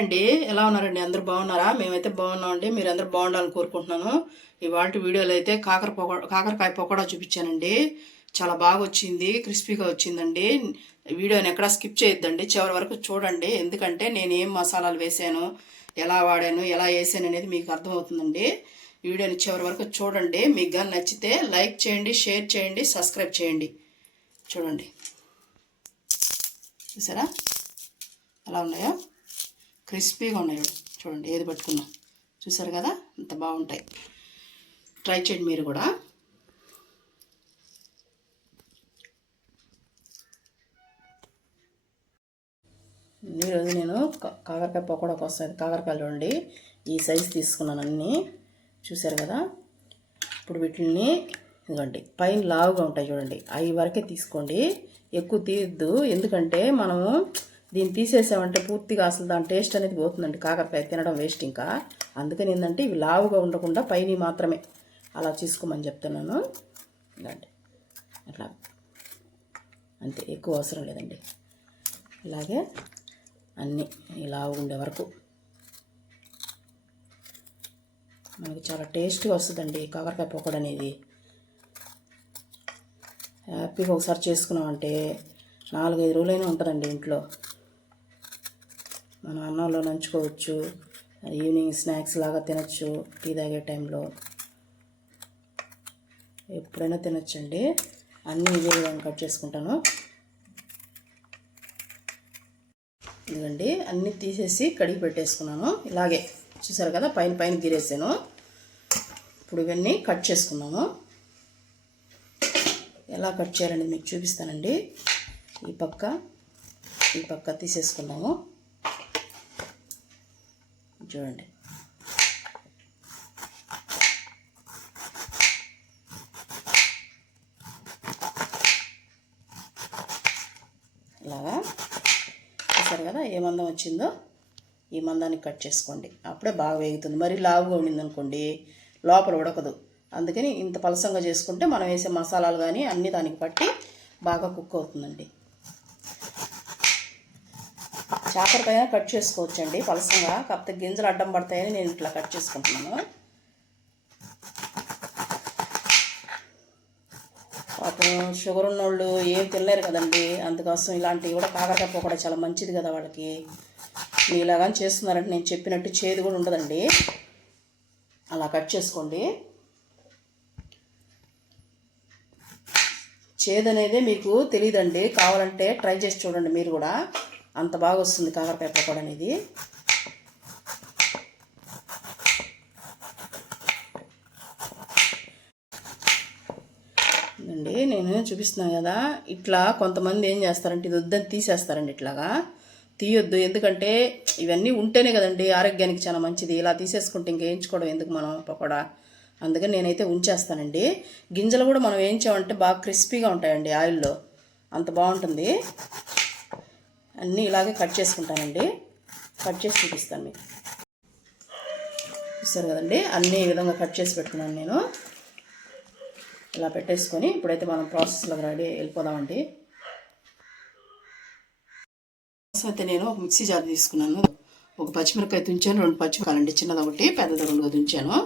అండి, ఎలా ఉన్నారండి? అందరూ బాగున్నారా? మేమైతే బాగున్నామండి. మీరు అందరూ బాగుండాలని కోరుకుంటున్నాను. ఇవాళ వీడియోలో అయితే కాకరకాయ పకోడా చూపించానండి. చాలా బాగా వచ్చింది, క్రిస్పీగా వచ్చిందండి. వీడియోని ఎక్కడా స్కిప్ చేయొద్దండి, చివరి వరకు చూడండి. ఎందుకంటే నేను ఏం మసాలాలు వేసాను, ఎలా వాడాను, ఎలా వేసాను అనేది మీకు అర్థమవుతుందండి. వీడియోని చివరి వరకు చూడండి. మీకు కానీ నచ్చితే లైక్ చేయండి, షేర్ చేయండి, సబ్స్క్రైబ్ చేయండి. చూడండి, చూసారా ఎలా ఉన్నాయో? క్రిస్పీగా ఉన్నాయి. చూడండి, ఏది పట్టుకున్నా చూసారు కదా, అంత బాగుంటాయి. ట్రై చేయండి మీరు కూడా. ఈరోజు నేను కాకరకాయ పకోడా కోసం కాకరకాయలు చూడండి ఈ సైజు తీసుకున్నాను అన్నీ. చూసారు కదా. ఇప్పుడు వీటిని ఇదిగోండి పైన లావుగా ఉంటాయి చూడండి, అవి వరకే తీసుకోండి, ఎక్కువ తీయద్దు. ఎందుకంటే మనము దీన్ని తీసేసామంటే పూర్తిగా అసలు దాని టేస్ట్ అనేది పోతుందండి. కాకరకాయ తినడం వేస్ట్. ఇంకా అందుకని ఏంటంటే ఇవి లావుగా ఉండకుండా పైన మాత్రమే అలా తీసుకోమని చెప్తున్నాను. ఇలాంటి అట్లా అంతే, ఎక్కువ అవసరం లేదండి. ఇలాగే అన్నీ లావుగా ఉండే వరకు మనకి చాలా టేస్ట్గా వస్తుందండి కాకరకాయ పకోడా అనేది. హ్యాపీగా ఒకసారి చేసుకున్నామంటే 4-5 రోజులైనా ఉంటుందండి ఇంట్లో. మనం అన్నంలో నంచుకోవచ్చు, ఈవినింగ్ స్నాక్స్ లాగా తినచ్చు, టీ తాగే టైంలో ఎప్పుడైనా తినచ్చండి. అన్నీ ఇదే విధంగా కట్ చేసుకుంటాను. ఇదిగండి అన్నీ తీసేసి కడిగి పెట్టేసుకున్నాను. ఇలాగే చూసారు కదా, పైన పైన గీరేసాను. ఇప్పుడు ఇవన్నీ కట్ చేసుకున్నాము. ఎలా కట్ చేయాలనేది మీకు చూపిస్తానండి. ఈ పక్క తీసేసుకున్నాము. చూడండి, ఇలాగా చూసారు కదా ఏ మందం వచ్చిందో ఈ మందాన్ని కట్ చేసుకోండి. అప్పుడే బాగా వేగుతుంది. మరి లావుగా ఉండిందనుకోండి లోపల ఉడకదు. అందుకని ఇంత పలసంగా చేసుకుంటే మనం వేసే మసాలాలు కానీ అన్నీ దానికి పట్టి బాగా కుక్ అవుతుందండి. చాకరకాయ కట్ చేసుకోవచ్చండి పలసంగా, కాకపోతే గింజలు అడ్డం పడతాయని నేను ఇట్లా కట్ చేసుకుంటున్నాను. పాపం షుగర్ ఉన్నోళ్ళు ఏం తినలేరు కదండి, అందుకోసం ఇలాంటివి కూడా కాకరకాయ పకోడా చాలా మంచిది కదా వాళ్ళకి. మీరు ఇలాగని చేస్తున్నారంటే నేను చెప్పినట్టు చేదు కూడా ఉండదండి. అలా కట్ చేసుకోండి. చేదు అనేది మీకు తెలియదండి, కావాలంటే ట్రై చేసి చూడండి మీరు కూడా, అంత బాగా వస్తుంది కాకరకాయ పకోడా అనేది. అండి నేను చూపిస్తున్నాను కదా, ఇట్లా కొంతమంది ఏం చేస్తారంటే ఇది వద్దని తీసేస్తారండి. ఇట్లాగా తీయొద్దు, ఎందుకంటే ఇవన్నీ ఉంటేనే కదండి ఆరోగ్యానికి చాలా మంచిది. ఇలా తీసేసుకుంటే ఇంక వేయించుకోవడం ఎందుకు మనం పకోడా. అందుకని నేనైతే ఉంచేస్తానండి. గింజలు కూడా మనం వేయించామంటే బాగా క్రిస్పీగా ఉంటాయండి ఆయిల్లో, అంత బాగుంటుంది. అన్నీ ఇలాగే కట్ చేసుకుంటానండి. కట్ చేసి చూపిస్తాను మీకు. చూస్తారు కదండి, అన్నీ ఈ విధంగా కట్ చేసి పెట్టుకున్నాను నేను. ఇలా పెట్టేసుకొని ఇప్పుడైతే మనం ప్రాసెస్లో రెడీ వెళ్ళిపోదామండి. అయితే నేను ఒక మిక్సీ జార్ తీసుకున్నాను. ఒక పచ్చిమిరపకాయ తుంచాను, 2 పచ్చిమిరపకాయలండి, చిన్నది ఒకటి పెద్దది 2గా తుంచాను.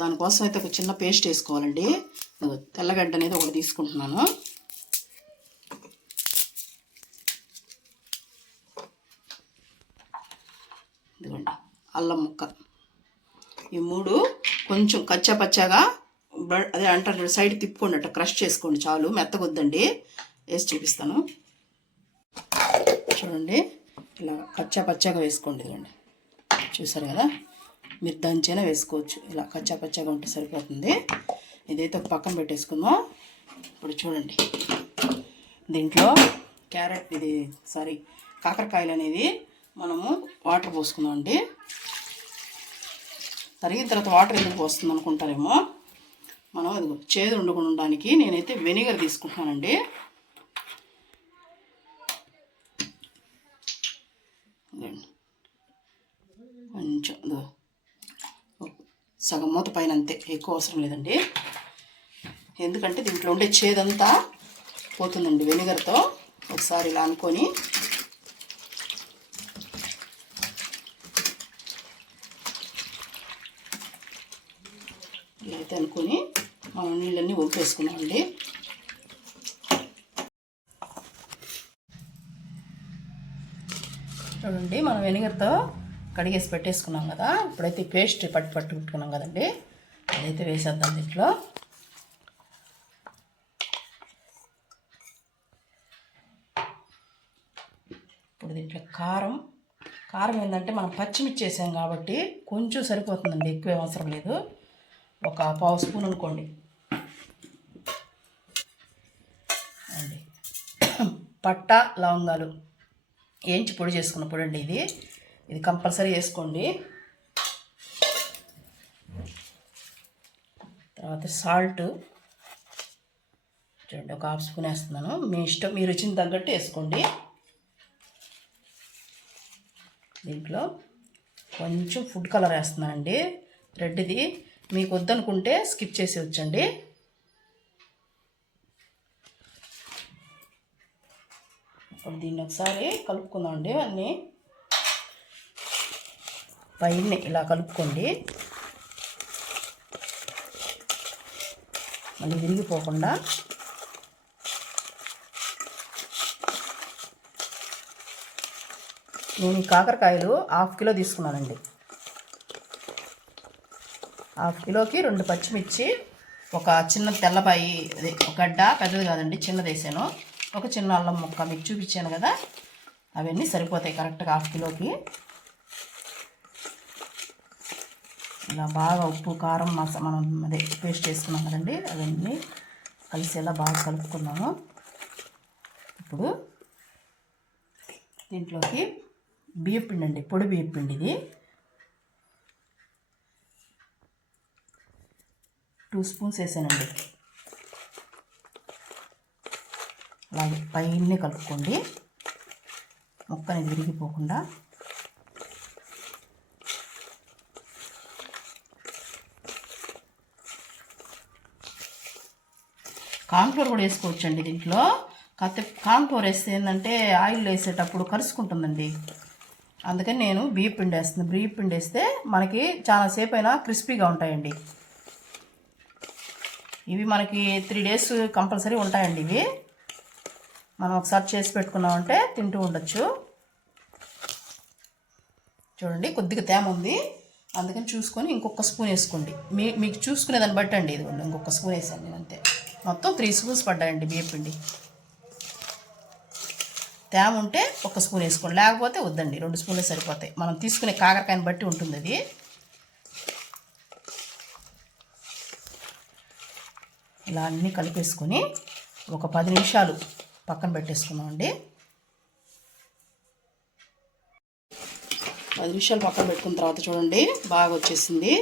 దానికోసం అయితే ఒక చిన్న పేస్ట్ వేసుకోవాలండి. తెల్లగడ్డ అనేది ఒకటి తీసుకుంటున్నాను. ఇదిగోండి అల్లం ముక్క, ఈ 3 కొంచెం కచ్చా పచ్చాగా అదే అంటారు సైడ్ తిప్పుకోండి, అట్లా క్రష్ చేసుకోండి చాలు, మెత్తగొద్దండి. వేసి చూపిస్తాను చూడండి. ఇలా కచ్చా పచ్చాగా వేసుకోండి. ఇదిగోండి చూసారు కదా, మీరు దంచైనా వేసుకోవచ్చు, ఇలా కచ్చా పచ్చాగా ఉంటే సరిపోతుంది. ఇదైతే ఒక పక్కన పెట్టేసుకుందాం. ఇప్పుడు చూడండి, దీంట్లో కాకరకాయలు అనేది మనము వాటర్ పోసుకుందాం అండి. తరిగిన తర్వాత వాటర్ ఎందుకు పోస్తుంది అనుకుంటారేమో, మనం అది చేదు ఉండకుండా ఉండడానికి నేనైతే వెనిగర్ తీసుకుంటున్నానండి. కొంచెం సగం మూత పైన అంతే, ఎక్కువ అవసరం లేదండి. ఎందుకంటే దీంట్లో ఉండే చేదంతా పోతుందండి వెనిగర్తో. ఒకసారి ఇలా అనుకొని అనుకుని మనం నీళ్ళన్నీ వంపేసుకున్నామండి. చూడండి, మనం వెనిగర్తో కడిగేసి పెట్టేసుకున్నాం కదా. ఇప్పుడైతే పేస్ట్ పట్టుకున్నాం కదండి, అదైతే వేసేద్దాం దీంట్లో. ఇప్పుడు దీంట్లో కారం ఏంటంటే మనం పచ్చిమిర్చి వేసాం కాబట్టి కొంచెం సరిపోతుందండి, ఎక్కువ అవసరం లేదు. ఒక పావు స్పూన్ అనుకోండి అండి. పట్ట లవంగాలు ఏంచి పొడి చేసుకున్న పొడి అండి ఇది కంపల్సరీ వేసుకోండి. తర్వాత సాల్ట్ చూడండి, ఒక హాఫ్ స్పూన్ వేస్తున్నాను. మీ ఇష్టం, మీ రుచిని తగ్గట్టు వేసుకోండి. దీంట్లో కొంచెం ఫుడ్ కలర్ వేస్తున్నానండి, రెడ్ది. మీకు వద్దనుకుంటే స్కిప్ చేసి వచ్చండి. ఇప్పుడు దీన్ని ఒకసారి కలుపుకుందామండి. అన్నీ పైన ఇలా కలుపుకోండి, మళ్ళీ విరిగిపోకుండా. నేను ఈ కాకరకాయలు 1/2 కిలో తీసుకున్నానండి. 1/2 కిలోకి 2 పచ్చిమిర్చి, ఒక చిన్న తెల్లపాయి, అదే ఒక గడ్డ, పెద్దది కాదండి, చిన్నది వేసాను. ఒక చిన్న అల్లం ముక్క మీకు చూపించాను కదా, అవన్నీ సరిపోతాయి కరెక్ట్గా 1/2 కిలోకి. ఇలా బాగా ఉప్పు కారం మనం అదే పేస్ట్ చేసుకున్నాం కదండి, అవన్నీ కలిసేలా బాగా కలుపుకున్నాము. ఇప్పుడు దీంట్లోకి బియ్యపిండి అండి, పొడి బియ్యపిండి. ఇది 2 స్పూన్స్ వేసానండి. అలాగే పైన కలుపుకోండి, ముక్కని విరిగిపోకుండా. కార్న్ఫ్లోర్ కూడా వేసుకోవచ్చండి దీంట్లో. కాకపోతే కార్న్ఫ్లోర్ వేస్తే ఏంటంటే ఆయిల్ వేసేటప్పుడు కరుచుకుంటుందండి, అందుకని నేను బియ్యం పిండి వేస్తున్నాను. బియ్యం పిండి వేస్తే మనకి చాలాసేపు అయినా క్రిస్పీగా ఉంటాయండి. ఇవి మనకి 3 డేస్ కంపల్సరీ ఉంటాయండి. ఇవి మనం ఒకసారి చేసి పెట్టుకున్నామంటే తింటూ ఉండొచ్చు. చూడండి, కొద్దిగా తేమ ఉంది, అందుకని చూసుకొని ఇంకొక స్పూన్ వేసుకోండి. మీకు చూసుకునే దాన్ని బట్టి అండి. ఇదిగోండి, ఇంకొక స్పూన్ వేసాను నేను అంతే. మొత్తం 3 స్పూన్స్ పడ్డాయండి బియ్యం పిండి. తేమ ఉంటే 1 స్పూన్ వేసుకోండి, లేకపోతే వద్దండి, 2 స్పూన్లు సరిపోతాయి. మనం తీసుకునే కాకరకాయని బట్టి ఉంటుంది అది. ఇలా అన్నీ కలిపేసుకొని ఒక 10 నిమిషాలు పక్కన పెట్టేసుకున్నామండి. 10 నిమిషాలు పక్కన పెట్టుకున్న తర్వాత చూడండి, బాగా వచ్చేసింది.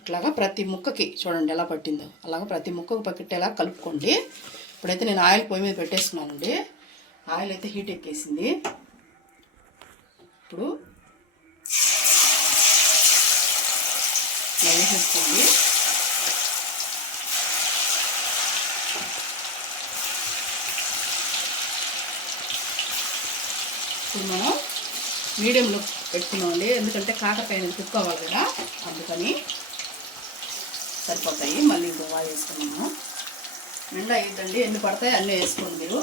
ఇట్లాగా ప్రతి ముక్కకి చూడండి ఎలా పట్టిందో, అలాగా ప్రతి ముక్కకు పట్టేలా కలుపుకోండి. ఇప్పుడైతే నేను ఆయిల్ పొయ్యి మీద పెట్టేస్తున్నానండి. ఆయిల్ అయితే హీట్ ఎక్కేసింది. ఇప్పుడు వేసేసుకోండి. ఇప్పుడు మనం మీడియంలో పెట్టుకున్నామండి, ఎందుకంటే కాకరకాయ అనేది కుక్ అవ్వాలి కదా, అందుకని సరిపోతాయి. మళ్ళీ ఇంకో వాయి వేసుకున్నాము. నిండా అయ్యిద్దండి, ఎన్ని పడతాయి అన్నీ వేసుకోండి మీరు.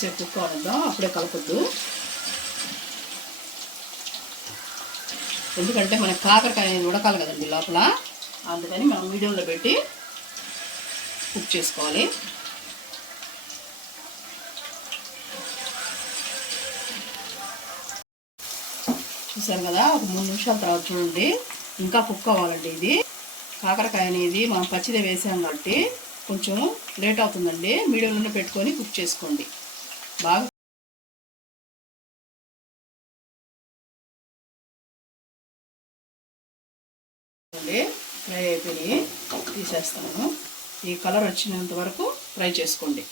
సేపు కుక్ అవద్దాం, అప్పుడే కలపొద్దు. ఎందుకంటే మనకి కాకరకాయ ఉడకాలి కదండి లోపల, అందుకని మనం మీడియంలో పెట్టి కుక్ చేసుకోవాలి. చూసారు కదా, ఒక 3 నిమిషాల తర్వాత చూడండి, ఇంకా కుక్ అవ్వాలండి. ఇది కాకరకాయ అనేది మనం పచ్చిదే వేసాం కాబట్టి కొంచెం లేట్ అవుతుందండి. మీడియంలోనే పెట్టుకొని కుక్ చేసుకోండి బాగా. ఫ్రై అయిపోయి తీసేస్తాను. ఈ కలర్ వచ్చినంత వరకు ఫ్రై చేసుకోండి.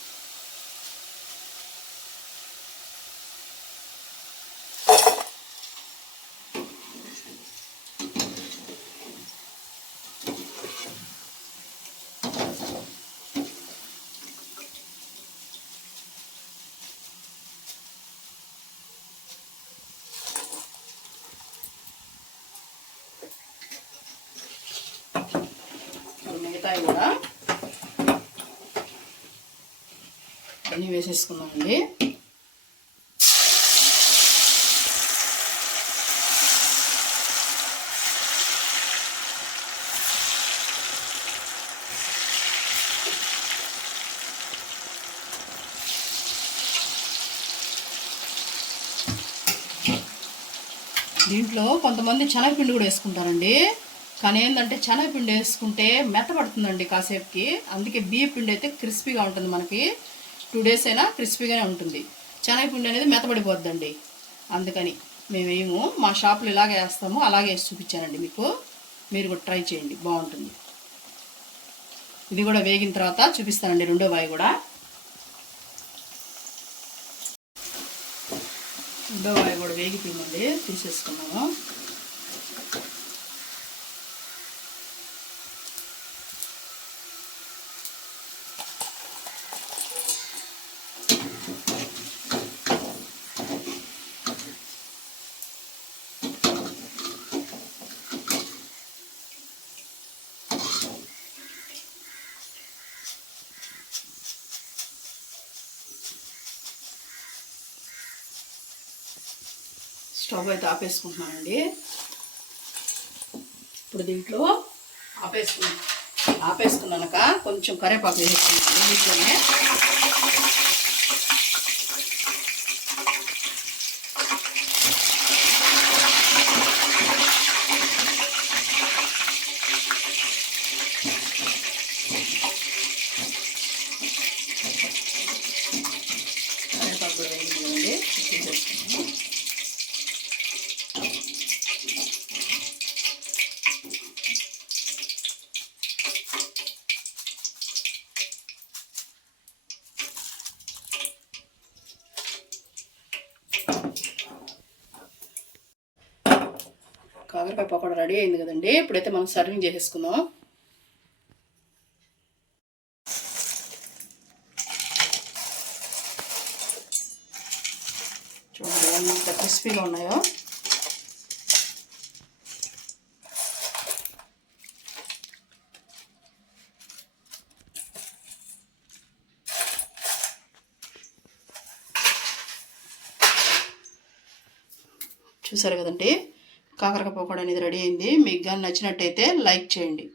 మిగతాయి కూడా అన్నీ వేసేసుకున్నామండి. దీంట్లో కొంతమంది శనగపిండి కూడా వేసుకుంటారండి. కానీ ఏంటంటే శనగపిండి వేసుకుంటే మెత్తపడుతుందండి కాసేపుకి. అందుకే బియ్య పిండి అయితే క్రిస్పీగా ఉంటుంది, మనకి 2 days అయినా క్రిస్పీగానే ఉంటుంది. శనగపిండి అనేది మెత్తపడిపోద్దండి. అందుకని మేము వేయము. మా షాప్లో ఇలాగే వేస్తాము, అలాగే వేసి చూపించానండి మీకు. మీరు కూడా ట్రై చేయండి, బాగుంటుంది. ఇది కూడా వేగిన తర్వాత చూపిస్తానండి రెండో వాయి కూడా. రెండో వాయి కూడా వేగిపోయిందండి, తీసేసుకున్నాము. స్టవ్ అయితే ఆపేసుకుంటున్నానండి. ఇప్పుడు దీంట్లో ఆపేసుకున్నాక కొంచెం కరివేపాకు వేసేసుకుంటాను దీంట్లోనే. కరివేపాకు కూడా వేయండి, తీసేసుకున్నాను. కాకరకాయ పకోడా రెడీ అయింది కదండి. ఇప్పుడైతే మనం సర్వింగ్ చేసేసుకుందాం. చూడండి ఎంత క్రిస్పీగా ఉన్నాయో. చూసారు కదండి, కాకరకాయ పకోడా అనేది రెడీ అయింది. మీకు కానీ నచ్చినట్టయితే లైక్ చేయండి.